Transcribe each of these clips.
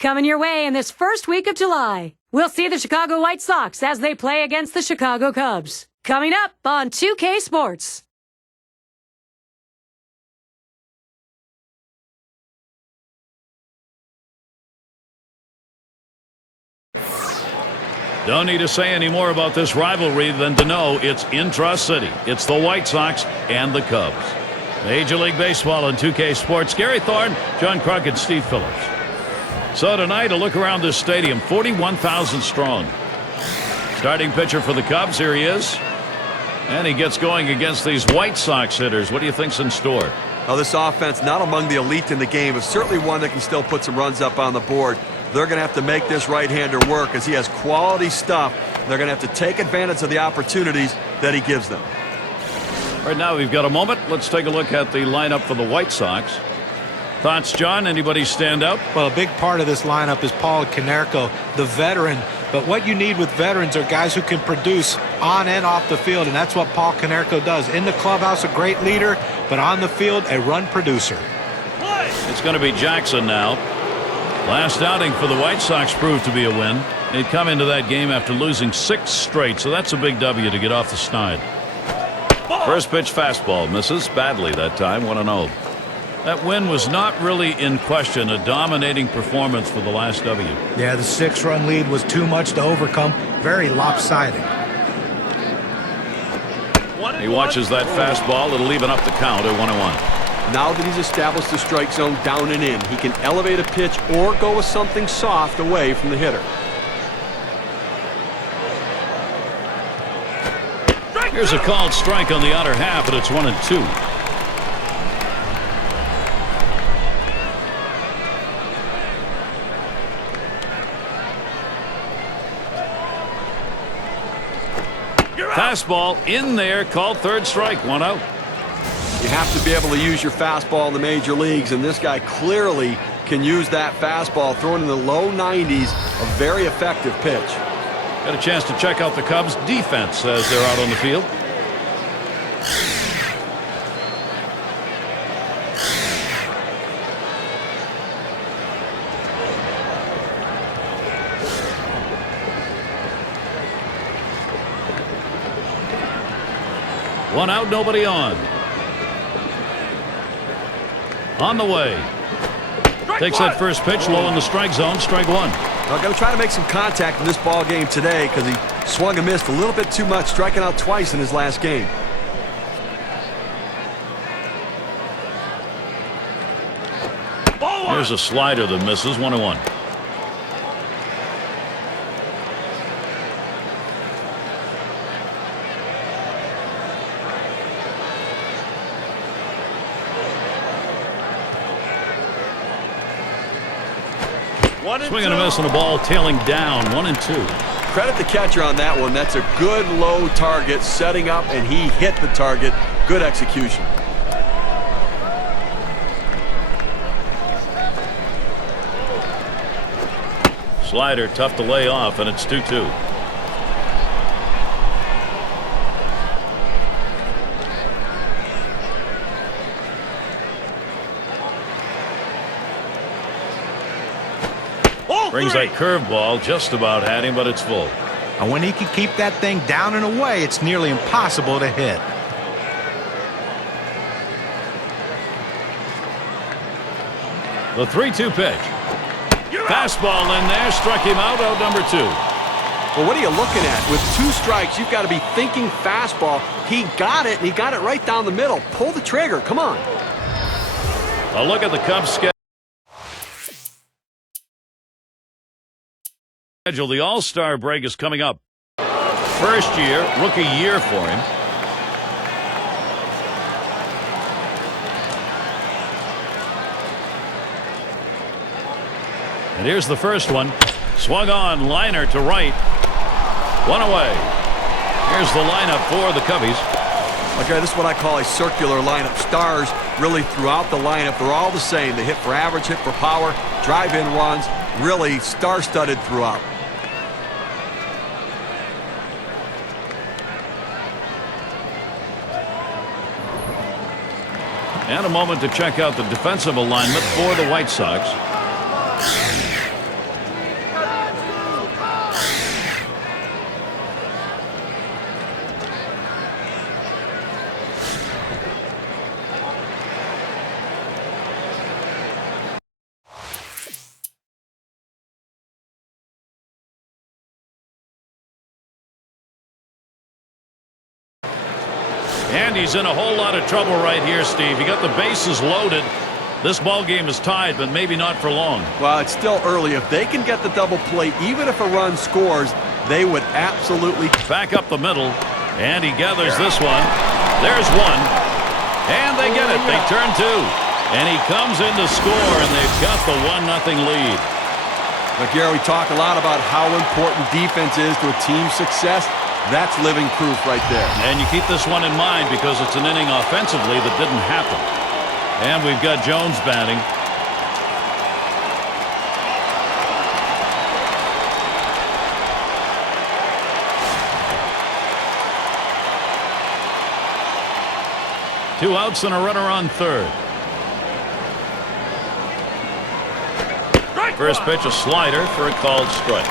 Coming your way in this first week of July, we'll see the Chicago White Sox as they play against the Chicago Cubs. Coming up on 2K Sports. Don't need to say any more about this rivalry than to know it's intra-city. It's the White Sox and the Cubs. Major League Baseball and 2K Sports. Gary Thorne, John Krug, and Steve Phillips. So tonight, a look around this stadium, 41,000 strong. Starting pitcher for the Cubs, here he is. And he gets going against these White Sox hitters. What do you think's in store? Now, this offense, not among the elite in the game, is certainly one that can still put some runs up on the board. They're going to have to make this right-hander work as he has quality stuff. They're going to have to take advantage of the opportunities that he gives them. Right now, we've got a moment. Let's take a look at the lineup for the White Sox. Thoughts, John? Anybody stand out? Well, a big part of this lineup is Paul Konerko, the veteran. But what you need with veterans are guys who can produce on and off the field, and that's what Paul Konerko does. In the clubhouse, a great leader, but on the field, a run producer. It's going to be Jackson now. Last outing for the White Sox proved to be a win. They'd come into that game after losing 6 straight, so that's a big W to get off the snide. First pitch fastball misses badly that time, 1-0. That win was not really in question, a dominating performance for the last W. Yeah, the 6-run lead was too much to overcome. Very lopsided. He watches that fastball. It'll even up the count at 1-1. Now that he's established the strike zone down and in, he can elevate a pitch or go with something soft away from the hitter. Here's a called strike on the outer half, and it's 1-2. Fastball in there, called third strike, 1 out. You have to be able to use your fastball in the major leagues, and this guy clearly can use that fastball, thrown in the low 90s, a very effective pitch. Got a chance to check out the Cubs' defense as they're out on the field. One out, nobody on. On the way. Takes that first pitch low in the strike zone, strike 1. I'm going to try to make some contact in this ball game today because he swung and missed a little bit too much, striking out twice in his last game. Here's a slider that misses, 1-1. Swing and a miss on the ball, tailing down, 1-2. Credit the catcher on that one. That's a good low target, setting up, and he hit the target. Good execution. Slider tough to lay off, and it's 2-2. Brings that curveball, just about had him, but it's full. And when he can keep that thing down and away, it's nearly impossible to hit. The 3-2 pitch. Fastball in there, struck him out number 2. Well, what are you looking at? With 2 strikes, you've got to be thinking fastball. He got it, and he got it right down the middle. Pull the trigger. Come on. A look at the Cubs schedule. The All-Star break is coming up. First year, rookie year for him. And here's the first one. Swung on, liner to right. 1 away. Here's the lineup for the Cubbies. Okay, this is what I call a circular lineup. Stars really throughout the lineup. They're all the same. They hit for average, hit for power, drive-in runs. Really star-studded throughout. And a moment to check out the defensive alignment for the White Sox. And he's in a whole lot of trouble right here, Steve. You got the bases loaded. This ball game is tied, but maybe not for long. Well, it's still early. If they can get the double play, even if a run scores, they would absolutely. Back up the middle, and he gathers this one. There's one, and they get it. They turn two, and he comes in to score, and they've got the 1-0 lead. But Gary, we talk a lot about how important defense is to a team's success. That's living proof right there. And you keep this one in mind because it's an inning offensively that didn't happen. And we've got Jones batting. Two outs and a runner on third. First pitch, a slider for a called strike.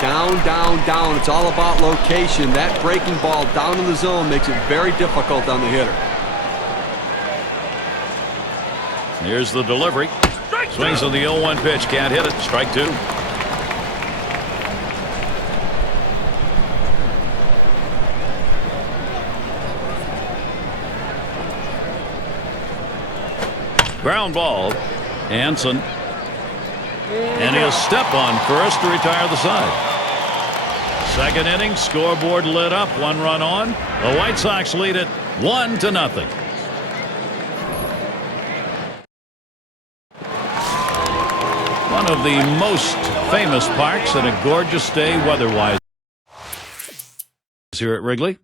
Down, down, down. It's all about location. That breaking ball down in the zone makes it very difficult on the hitter. Here's the delivery. Swings on the 0-1 pitch. Can't hit it. Strike two. Ground ball. Hanson. And he'll step on first to retire the side. Second inning, scoreboard lit up. 1 run on. The White Sox lead it 1-0. One of the most famous parks and a gorgeous day weather-wise here at Wrigley.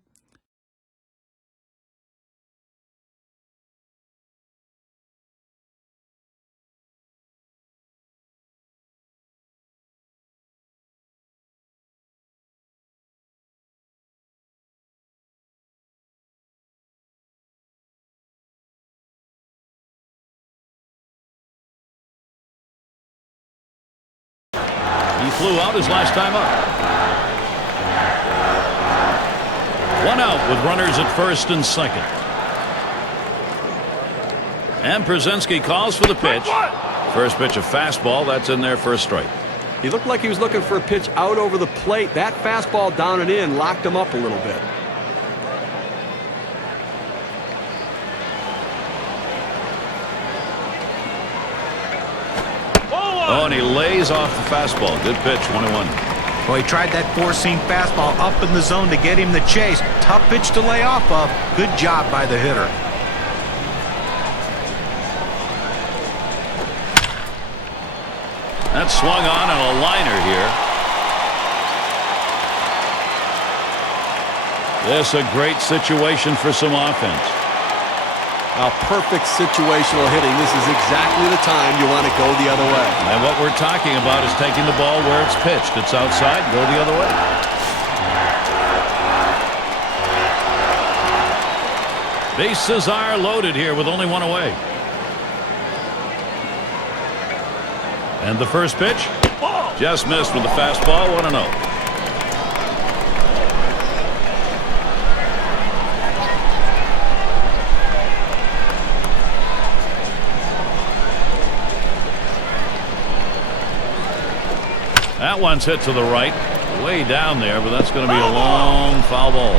He flew out his last time up. 1 out with runners at first and second. And Przenski calls for the pitch. First pitch, a fastball. That's in there for a strike. He looked like he was looking for a pitch out over the plate. That fastball down and in locked him up a little bit. Oh, and he lays off the fastball. Good pitch, 1-1. Well, he tried that four-seam fastball up in the zone to get him the chase. Tough pitch to lay off of. Good job by the hitter. That's swung on a liner here. This a great situation for some offense. A perfect situational hitting. This is exactly the time you want to go the other way. And what we're talking about is taking the ball where it's pitched. It's outside, go the other way. Bases are loaded here with only one away. And the first pitch just missed with the fastball. 1-0. That one's hit to the right, way down there, but that's going to be a long foul ball.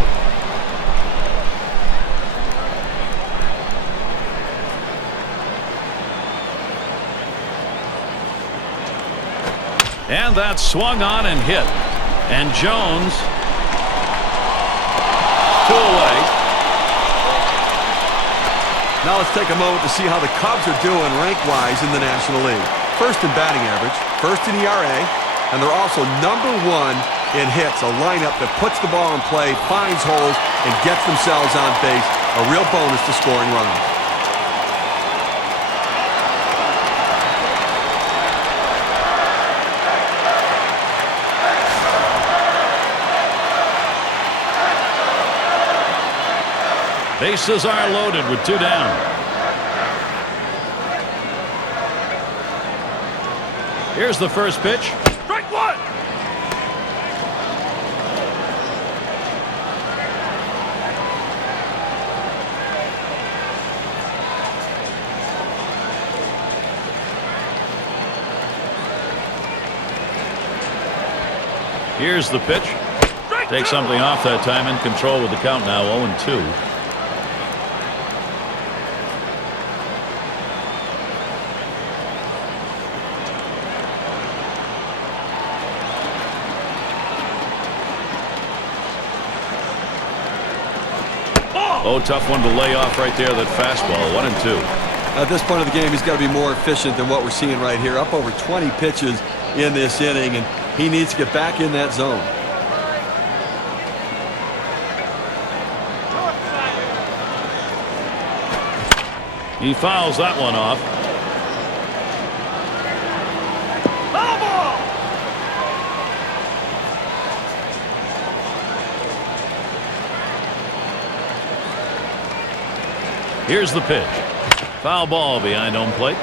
And that's swung on and hit. And Jones, 2 away. Now let's take a moment to see how the Cubs are doing rank-wise in the National League. First in batting average, first in ERA, and they're also number 1 in hits, a lineup that puts the ball in play, finds holes, and gets themselves on base, a real bonus to scoring runs. Bases are loaded with 2 down. Here's the first pitch. Strike 1. Here's the pitch. Take something off that time. In control with the count now. 0-2. Oh, tough one to lay off right there, that fastball. 1-2. At this point of the game, he's got to be more efficient than what we're seeing right here. Up over 20 pitches in this inning, and he needs to get back in that zone. He fouls that one off. Here's the pitch. Foul ball behind home plate.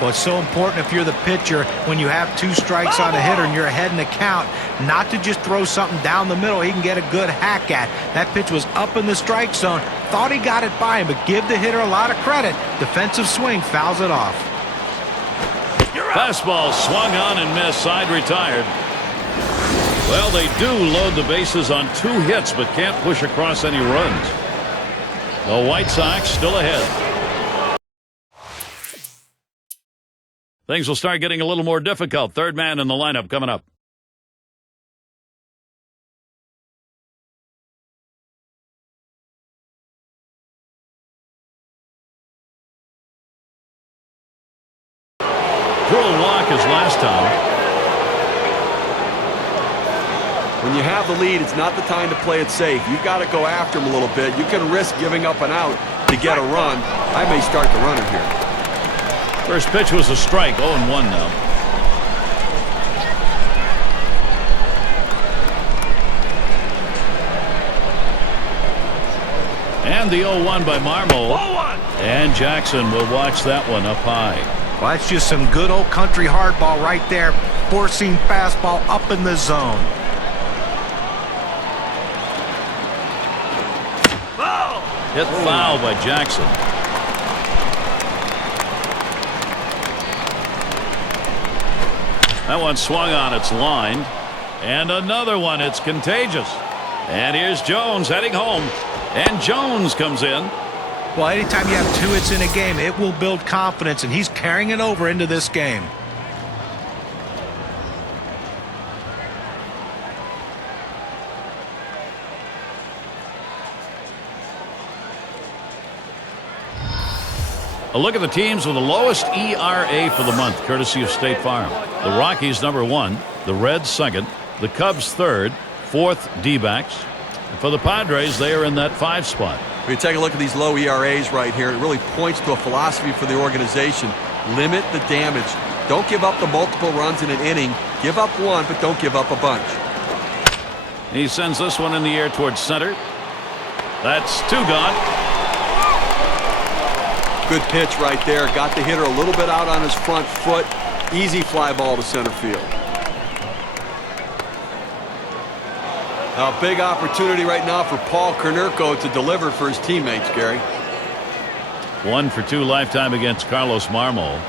Well, it's so important if you're the pitcher when you have 2 strikes on a hitter and you're ahead in the count, not to just throw something down the middle he can get a good hack at. That pitch was up in the strike zone. Thought he got it by him, but give the hitter a lot of credit. Defensive swing, fouls it off. Fastball swung on and missed. Side retired. Well, they do load the bases on 2 hits, but can't push across any runs. The White Sox still ahead. Things will start getting a little more difficult. Third man in the lineup coming up. Drew a walk as last time. When you have the lead, it's not the time to play it safe. You've got to go after him a little bit. You can risk giving up an out to get a run. I may start the runner here. First pitch was a strike. 0-1 now. And the 0-1 by Marmol. And Jackson will watch that one up high. Well, that's just some good old country hardball right there. Four-seam fastball up in the zone. Hit foul by Jackson. That one swung on, it's lined. And another one, it's contagious. And here's Jones heading home. And Jones comes in. Well, anytime you have 2 hits in a game, it will build confidence, and he's carrying it over into this game. A look at the teams with the lowest ERA for the month, courtesy of State Farm. The Rockies, #1. The Reds, 2nd. The Cubs, 3rd. 4th, D-backs. And for the Padres, they are in that 5 spot. When you take a look at these low ERAs right here, it really points to a philosophy for the organization. Limit the damage. Don't give up the multiple runs in an inning. Give up 1, but don't give up a bunch. He sends this one in the air towards center. That's 2 gone. Good pitch right there. Got the hitter a little bit out on his front foot. Easy fly ball to center field. A big opportunity right now for Paul Konerko to deliver for his teammates, Gary. 1 for 2 lifetime against Carlos Marmol.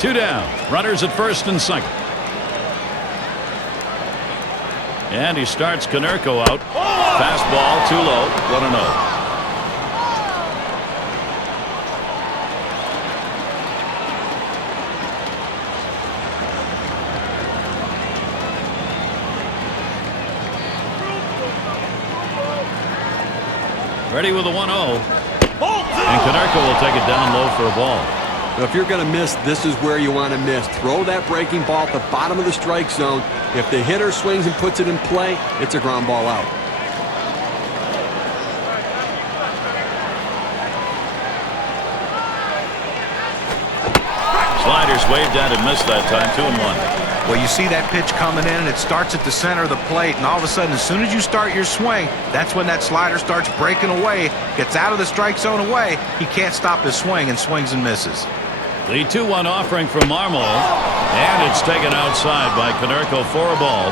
Two down. Runners at first and second. And he starts Konerko out. Fastball too low. 1-0. Ready with a 1-0. And Konerko will take it down low for a ball. Now, if you're going to miss, this is where you want to miss. Throw that breaking ball at the bottom of the strike zone. If the hitter swings and puts it in play, it's a ground ball out. Sliders waved at and missed that time. 2-1. Well, you see that pitch coming in, and it starts at the center of the plate, and all of a sudden, as soon as you start your swing, that's when that slider starts breaking away, gets out of the strike zone away. He can't stop his swing and swings and misses. The 2-1 offering from Marmol, and it's taken outside by Konerko for a ball.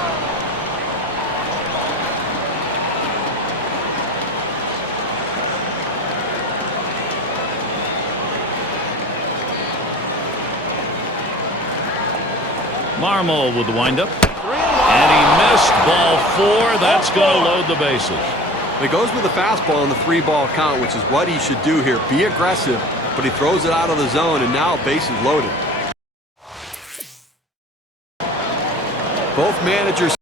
Marmol with the windup. And he missed ball 4. That's going to load the bases. He goes with the fastball in the 3-ball count, which is what he should do here. Be aggressive, but he throws it out of the zone, and now bases loaded. Both managers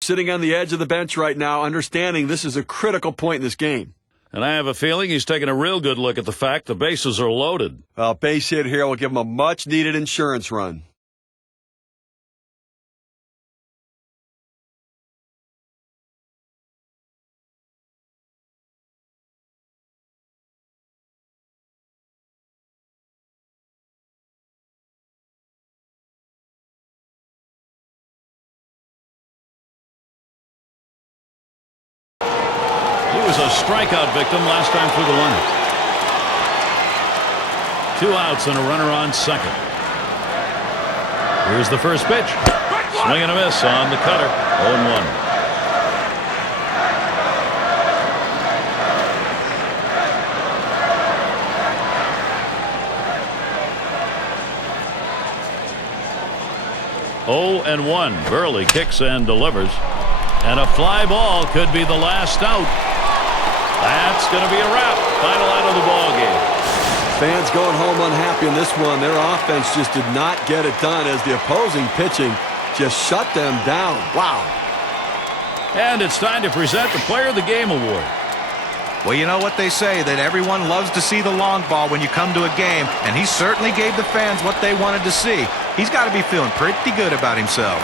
sitting on the edge of the bench right now, understanding this is a critical point in this game. And I have a feeling he's taking a real good look at the fact the bases are loaded. Well, base hit here will give him a much-needed insurance run. He was a strikeout victim last time through the lineup. 2 outs and a runner on second. Here's the first pitch. Swing and a miss on the cutter. 0-1. Burley kicks and delivers. And a fly ball could be the last out. That's going to be a wrap. Final out of the ball game. Fans going home unhappy in this one. Their offense just did not get it done as the opposing pitching just shut them down. Wow. And it's time to present the Player of the Game award. Well, you know what they say, that everyone loves to see the long ball when you come to a game, and he certainly gave the fans what they wanted to see. He's got to be feeling pretty good about himself.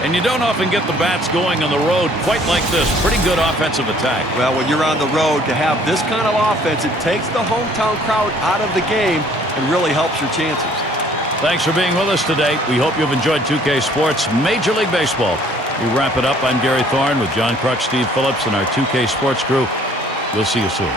And you don't often get the bats going on the road quite like this. Pretty good offensive attack. Well, when you're on the road, to have this kind of offense, it takes the hometown crowd out of the game and really helps your chances. Thanks for being with us today. We hope you've enjoyed 2K Sports Major League Baseball. We wrap it up. I'm Gary Thorne with John Kruk, Steve Phillips, and our 2K Sports crew. We'll see you soon.